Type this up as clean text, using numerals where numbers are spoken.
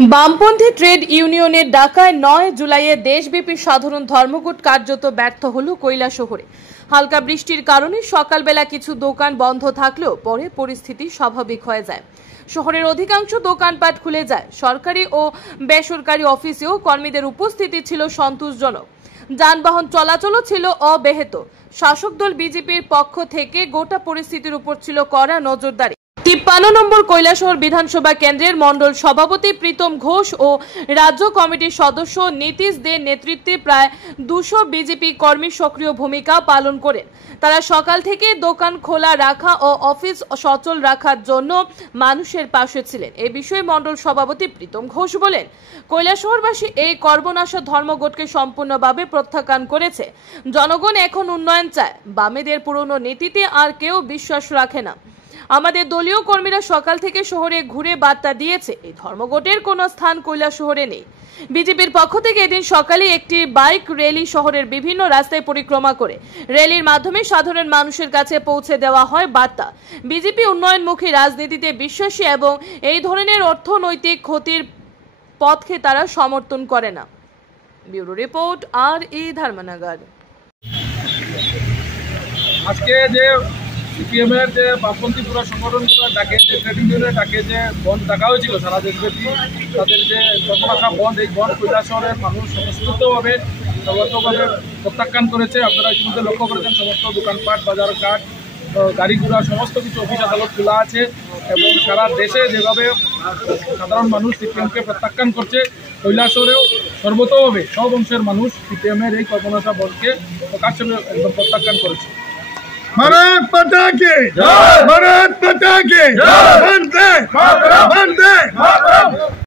বামপন্থী ট্রেড ইউনিয়নের ডাকায় ৯ জুলাইয়ে দেশব্যাপী সাধারণ ধর্মঘট কার্যত ব্যর্থ হল কৈলাসহরে। হালকা বৃষ্টির কারণে সকালবেলা কিছু দোকান বন্ধ থাকলেও পরে পরিস্থিতি স্বাভাবিক হয়ে যায়। শহরের অধিকাংশ দোকানপাট খুলে যায়। সরকারি ও বেসরকারি অফিসেও কর্মীদের উপস্থিতি ছিল সন্তোষজনক। যানবাহন চলাচলও ছিল অব্যাহত। শাসক দল বিজেপির পক্ষ থেকে গোটা পরিস্থিতির উপর ছিল কড়া নজরদারি। ৫৩ নম্বর কৈলাসহর বিধানসভা কেন্দ্রের মণ্ডল সভাপতি প্রীতম ঘোষ ও রাজ্য কমিটির সদস্য নীতিশ দের নেতৃত্বে প্রায় ২০০ বিজেপি কর্মী সক্রিয় ভূমিকা পালন করেন। তারা সকাল থেকে দোকান খোলা রাখা ও অফিস সচল রাখার জন্য মানুষের পাশে ছিলেন। এই বিষয়ে মণ্ডল সভাপতি প্রীতম ঘোষ বলেন, কৈলাসহরবাসী এই কর্মনাশা ধর্মঘটকে সম্পূর্ণভাবে প্রত্যাখ্যান করেছে। জনগণ এখন উন্নয়ন চায়। বামেদের পুরনো নীতিতে আর কেউ বিশ্বাস রাখে না। আমাদের দলীয় কর্মীরা সকাল থেকে শহরে ঘুরে বার্তা দিয়েছে, এই ধর্মঘটের কোনো স্থান কৈলাসহরে নেই। বিজেপির পক্ষ থেকে এদিন সকালে একটি বাইক র্যালি শহরের বিভিন্ন রাস্তায় পরিক্রমা করে র্যালির মাধ্যমে সাধারণ মানুষের কাছে পৌঁছে দেওয়া হয় বার্তা। বিজেপি উন্নয়নমুখী রাজনীতিতে বিশ্বাসী এবং এই ধরনের অর্থনৈতিক ক্ষতির পথকে তারা সমর্থন করে না। Bureau report, R E. ধর্মনগর। আজকে যে সিপিএমের যে বামপন্থী পুরো সংগঠনগুলো ডাকে, যে ট্রেড ইউনিয়নের ডাকে যে বন্ধ ডাকা হয়েছিল সারা দেশব্যাপী, তাদের যে কর্মনাশা বন্ধ, এই বন্ধ কৈলাসহরের মানুষ সমস্তভাবে সর্বাত্মকভাবে প্রত্যাখ্যান করেছে। আপনারা ইতিমধ্যে লক্ষ্য করেছেন সমস্ত দোকানপাট, বাজার ঘাট, গাড়ি ঘোড়া সমস্ত কিছু অফিস আদালত খোলা আছে এবং সারা দেশে যেভাবে সাধারণ মানুষ সিপিএমকে প্রত্যাখ্যান করছে, কৈলাসহরেও সর্বতভাবে সব অংশের মানুষ সিপিএমের এই কর্মনাশা বন্ধকে প্রকাশ্যে একদম প্রত্যাখ্যান করেছে। भारत माता की जय, भारत माता की जय, वंदे मातरम, वंदे मातरम।